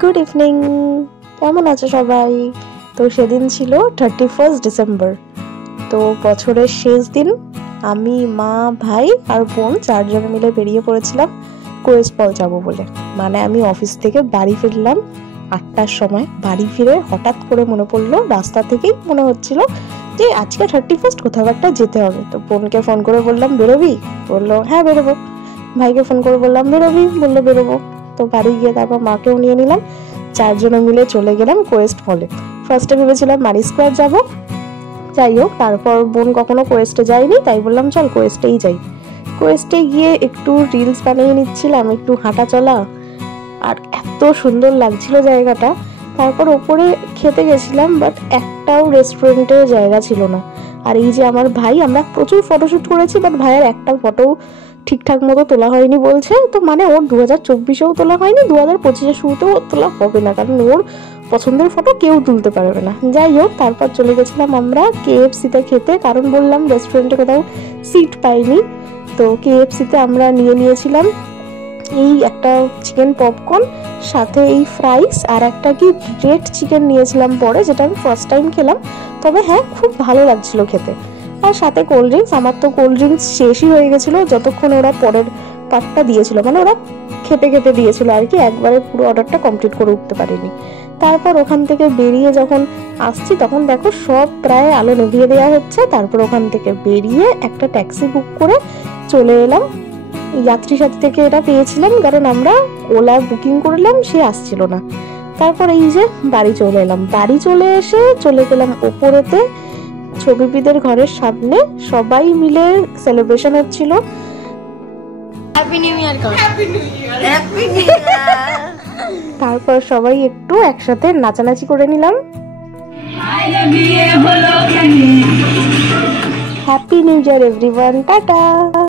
Good evening, কেমন আছো সবাই? তো সেদিন ছিল 31 ডিসেম্বর। তো বছরের শেষ দিন আমি, মা, ভাই আর বোন 4 জন মিলে বেরিয়ে পড়েছিলাম কোয়েস্ট ফল যাবো বলে। মানে আমি অফিস থেকে বাড়ি ফিরলাম 8টার সময়। বাড়ি ফিরে হঠাৎ করে মনে পড়লো, রাস্তা থেকেই মনে হচ্ছিল যে আজকে 31 কোথাও একটা যেতে হবে। তো বোনকে ফোন করে বললাম বেরোবি? বললো হ্যাঁ বেরোবো। ভাইকে ফোন করে বললাম বেরোবি? বললো বেরোবো। তো বাড়ি গিয়ে তারপর মাকেও নিয়ে নিলাম, 4 জন মিলে চলে গেলাম কোয়েস্ট ফলে। ফার্স্টে ভেবেছিলাম মারি স্কোয়ার যাবো, যাই হোক তারপর বোন কখনো কোয়েস্টে যায়নি, তাই বললাম চল কোয়েস্টেই যাই। কোয়েস্টে গিয়ে একটু রিলস বানিয়ে নিচ্ছিলাম, একটু হাঁটা চলা, আর এত সুন্দর লাগছিল জায়গাটা। তারপর ওপরে খেতে গেছিলাম, বাট একটাও রেস্টুরেন্টের জায়গা ছিল না। আর এই যে আমার ভাই, আমরা প্রচুর ফটোশ্যুট করেছি, বাট ভাইয়ের একটা ফটো ঠিকঠাক মতো তোলা হয়নি বলছে। তো মানে ওর 2024-এও তোলা হয়নি, 2025-এর শুরুতেও তোলা হবে না, কারণ ওর পছন্দের ফটো কেউ তুলতে পারবে না। যাই হোক তারপর চলে গেছিলাম আমরা KFC-তে খেতে, কারণ বললাম রেস্টুরেন্টে কোথাও সিট পাইনি। তো KFC-তে আমরা নিয়েছিলাম এই একটা চিকেন পপকর্ন, সাথে এই ফ্রাইস, আর একটা কি রেড চিকেন নিয়েছিলাম পরে, যেটা আমি ফার্স্ট টাইম খেলাম। তবে হ্যাঁ খুব ভালো লাগছিল খেতে। আর সাথে কোল্ড ড্রিঙ্কস। আমার তো কোল্ড ড্রিঙ্কস শেষই হয়ে গেছিলো যতক্ষণ ওরা পরের পার্টটা দিয়েছিল, মানে ওরা খেতে খেতে দিয়েছিল আর কি, একবারে পুরো অর্ডারটা কমপ্লিট করে উঠতে পারিনি। তারপর ওখান থেকে বেরিয়ে যখন আসছি তখন দেখো সব প্রায় আলো নিভিয়ে দেওয়া হচ্ছে। তারপর ওখান থেকে বেরিয়ে একটা ট্যাক্সি বুক করে চলে এলাম। যাত্রী সাথী থেকে এটা পেয়েছিলাম, কারণ আমরা ওলা বুকিং করলাম, সে আসছিল না। তারপর এই যে বাড়ি চলে এলাম। বাড়ি চলে এসে চলে গেলাম ওপরেতে, ছবিপিদের ঘরের সামনে সবাই মিলে সেলিব্রেশন হচ্ছিল। Happy new year. তারপর সবাই একটু একসাথে নাচানাচি করে নিলাম। Happy new year everyone, tata.